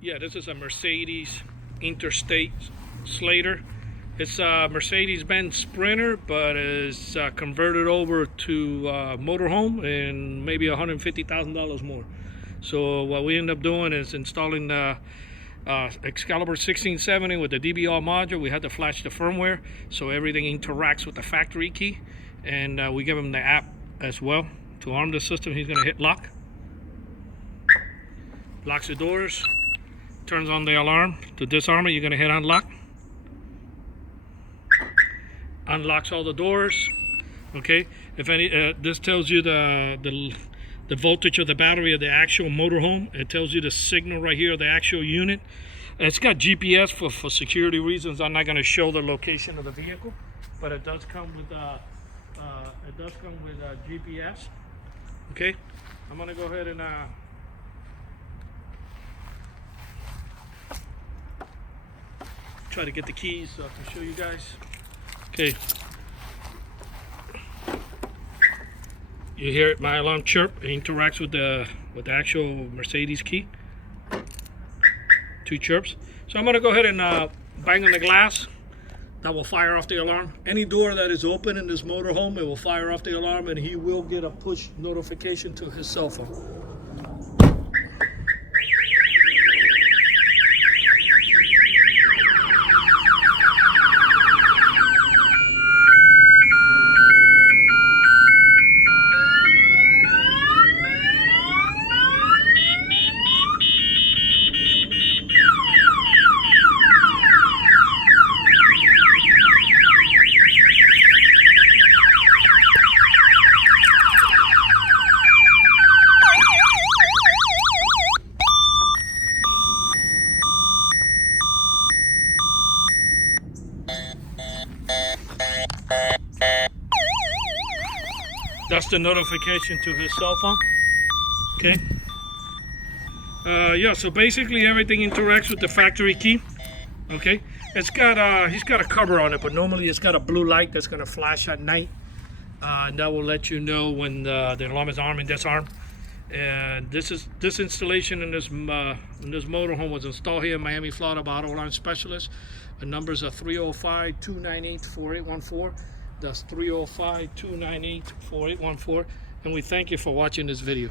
Yeah, this is a Mercedes Interstate Slater. It's a Mercedes-Benz Sprinter, but it's converted over to motorhome and maybe $150,000 more. So what we end up doing is installing the Excalibur 1670 with the DBR module. We had to flash the firmware so everything interacts with the factory key, and we give him the app as well. To arm the system, he's going to hit lock. Locks the doors, turns on the alarm. To disarm it, you're going to hit unlock. Unlocks all the doors. Okay, if any this tells you the voltage of the battery of the actual motorhome. It tells you the signal right here of the actual unit. It's got GPS for security reasons. I'm not going to show the location of the vehicle, but it does come with GPS. Okay, I'm going to go ahead and try to get the keys so I can show you guys. Okay, you hear it, my alarm chirp. It interacts with the actual Mercedes key. 2 chirps. So I'm going to go ahead and bang on the glass. That will fire off the alarm. Any door that is open in this motorhome, it will fire off the alarm, and he will get a push notification to his cell phone. That's the notification to his cell phone. Okay. Yeah, so basically everything interacts with the factory key. Okay. It's got he's got a cover on it, but normally it's got a blue light that's gonna flash at night. And that will let you know when the alarm is armed and disarmed. And this installation in this motorhome was installed here in Miami, Florida by Auto Alarm Specialist. The numbers are 305-298-4814. That's 305-298-4814. And we thank you for watching this video.